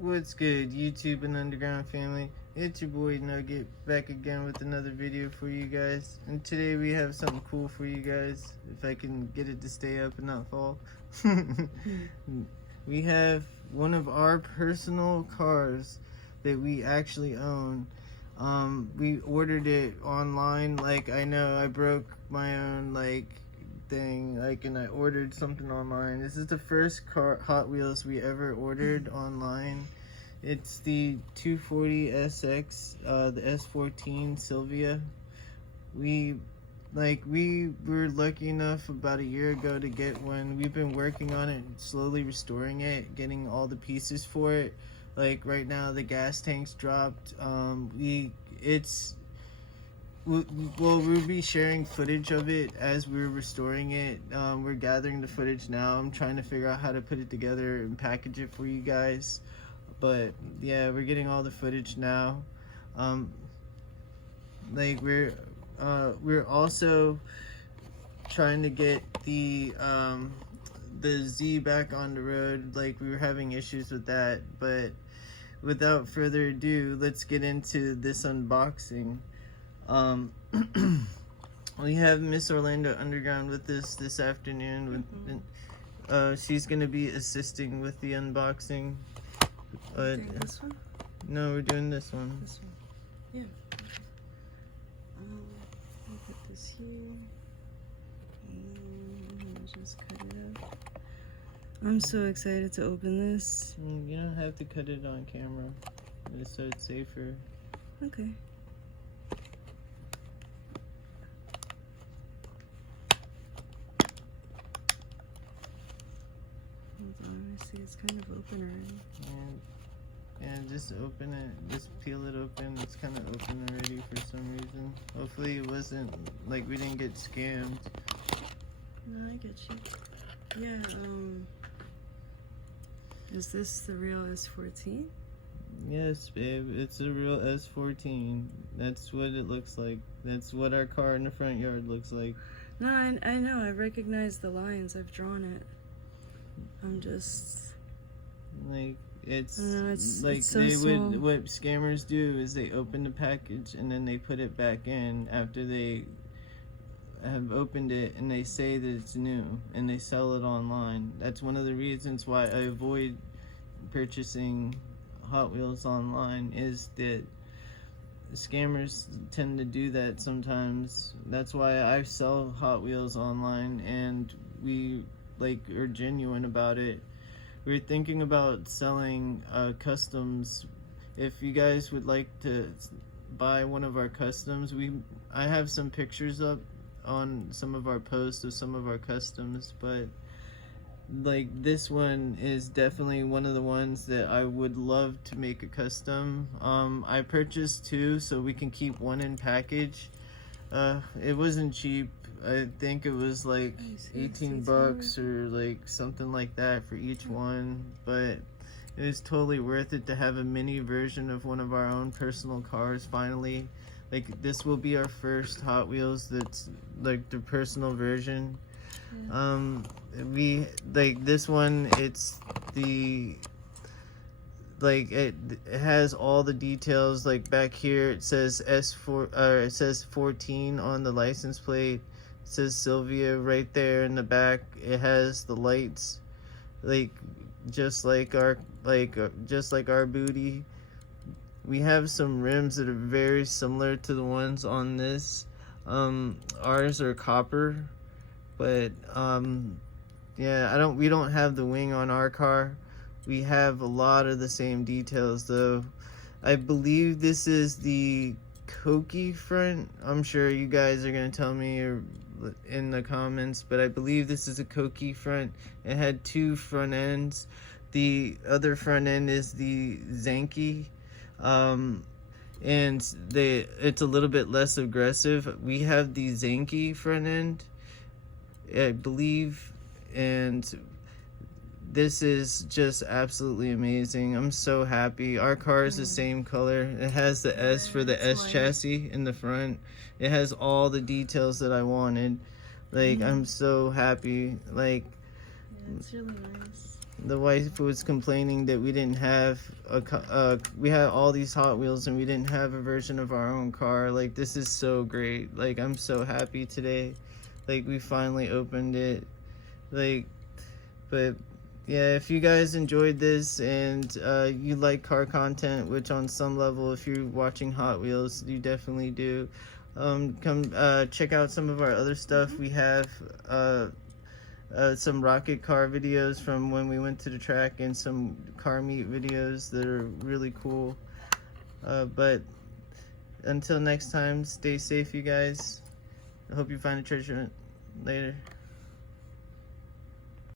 What's good, YouTube and Underground family? It's your boy Nugget back again with another video for you guys. And today we have something cool for you guys. If I can get it to stay up and not fall. We have one of our personal cars that we actually own. We ordered it online. Like, I know I broke my own thing, and I ordered something online. This is the first car Hot Wheels we ever ordered online. It's the 240 SX, the s14 Silvia. We were lucky enough about a year ago to get one. We've been working on it, slowly restoring it, getting all the pieces for it. Like right now the gas tank's dropped. We'll be sharing footage of it as we're restoring it. We're gathering the footage now. I'm trying to figure out how to put it together and package it for you guys. But yeah, we're getting all the footage now. We're also trying to get the Z back on the road. Like, we were having issues with that. But without further ado, let's get into this unboxing. We have Miss Orlando Underground with us this afternoon. She's gonna be assisting with the unboxing. Doing this one? No, we're doing this one. This one. Yeah. I'll put this here. And I'll just cut it up. I'm so excited to open this. You don't have to cut it on camera, just so it's safer. Okay. Hold on, I see it's kind of open already. And just open it, just peel it open. It's kind of open already for some reason. Hopefully it wasn't, like, we didn't get scammed. No, I get you. Yeah, is this the real s14? Yes, babe, it's a real s14. That's what it looks like. That's what our car in the front yard looks like. No, I know, I recognize the lines, I've drawn it. I'm just... Like, it's like it's so small. What scammers do is they open the package and then they put it back in after they have opened it, and they say that it's new and they sell it online. That's one of the reasons why I avoid purchasing Hot Wheels online, is that scammers tend to do that sometimes. That's why I sell Hot Wheels online, and we are genuine about it. We're thinking about selling customs. If you guys would like to buy one of our customs, I have some pictures up on some of our posts of some of our customs, but like this one is definitely one of the ones that I would love to make a custom. I purchased two so we can keep one in package. It wasn't cheap. I think it was like 18 bucks or like something like that for each one, but it was totally worth it to have a mini version of one of our own personal cars finally. Like, this will be our first Hot Wheels that's like the personal version. Yeah. We like this one, it's the it has all the details. Like back here it says it says 14 on the license plate. It says Silvia right there in the back. It has the lights, just like our booty. We have some rims that are very similar to the ones on this. Ours are copper, but yeah, we don't have the wing on our car. We have a lot of the same details though. I believe this is the Cokie front. I'm sure you guys are gonna tell me in the comments, but I believe this is a Cokie front. It had two front ends. The other front end is the Zanky, and it's a little bit less aggressive. We have the Zanky front end, I believe, and this is just absolutely amazing. I'm so happy. Our car is the same color. It has the S for the S chassis in the front. It has all the details that I wanted. Like, I'm so happy. Like, yeah, it's really nice. The wife was complaining that we didn't have we had all these Hot Wheels and we didn't have a version of our own car. Like, this is so great. Like, I'm so happy today. Like, we finally opened it. Like, but yeah, if you guys enjoyed this and you like car content, which on some level, if you're watching Hot Wheels, you definitely do, come check out some of our other stuff. We have some rocket car videos from when we went to the track and some car meet videos that are really cool. But until next time, stay safe, you guys. I hope you find a treasure hunt later.